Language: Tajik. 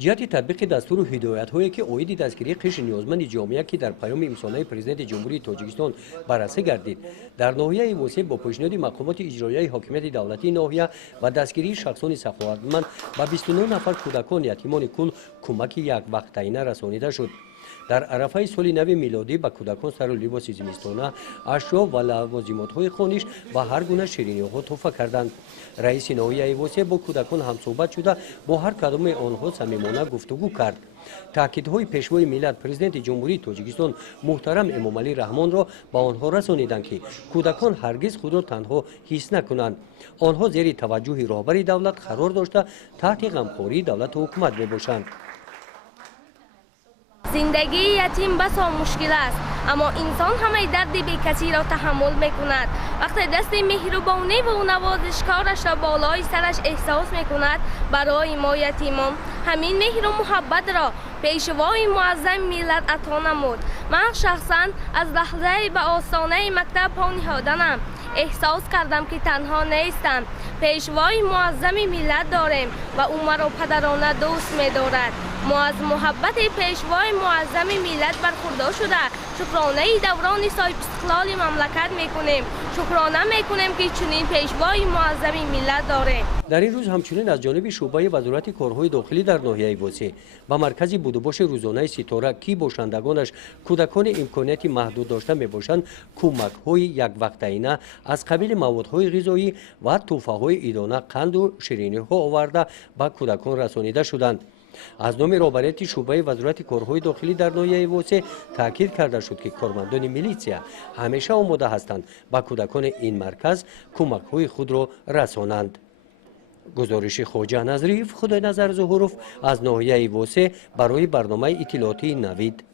ҷиҳати татбиқи дастуру ҳидоятҳое ки оиди дастгирии қишри ниёзманди ҷомеа ки дар паёми имзонаи президенти ҷумҳурии тоҷикистон барраса гардид дар ноҳияи восеъ бо пешниҳоди мақомоти иҷроияи ҳокимияти давлатии ноҳия ва дастгирии шахсони саховатманд ба 29 нафар кӯдакон ятимони кул кӯмаки яквақтаина расонида шуд. дар арафаи соли нави милодӣ ба кӯдакон сару либоси зимистона ашё ва лавозимотҳои хониш ва ҳар гуна шириниҳо тӯҳфа карданд. раиси ноҳияи восеъ бо кӯдакон ҳамсӯҳбат шуда бо ҳар кадоми онҳо самимона гуфтугӯ кард. таъкидҳои пешвои миллат президенти ҷумҳурии тоҷикистон муҳтарам эмомалӣ раҳмонро ба онҳо расониданд ки кӯдакон ҳаргиз худро танҳо ҳис накунанд. онҳо зери таваҷҷӯҳи роҳбари давлат қарор дошта таҳти ғамхории давлату ҳукумат мебошанд. زندگی یتیم بسا مشکل است، اما انسان همه درد بیکسی را تحمل میکند. وقتی دست مهربانی و نوازشکارش را بالای سرش احساس میکند، برای ما یتیمان همین مهر و محبت را پیشوای معظم ملت عطا نمود. من شخصا از لحظه به آستانه مکتب پا نهادنم احساس کردم که تنها نیستم. پیشوای معظم ملت داریم و او مرا پدرانه دوست می‌دارد. ما از محبت پیشوای معظم ملت برخوردار شده شکرانه دوران صاحب استقلال مملکت میکنیم. شکرانه میکنیم که چنین پیشوای معظم ملت داریم. در این روز همچنین از جانب شعبه وزارت کارهای داخلی در ناحیه واسع و مرکز بودوباش روزانه ستاره کی باشندگانش کودکان امکاناتی محدود داشته میباشند کمک‌های یک وقتینه از قبیل موادهای غذایی و تحفه‌های عیدانه قند و شیرینی‌ها آورده به کودکان رسانیده شدند. از نام رهبری شعبه وزارت کارهای داخلی در ناحیه واسع تاکید کرده شد که کارمندان میلیسیا همیشه آماده هستند به کودکان این مرکز کمک‌های خود را رسانند. گزارش خواجه نظریف خدای نظر ظهوروف از ناحیه واسع برای برنامه اطلاعاتی نوید.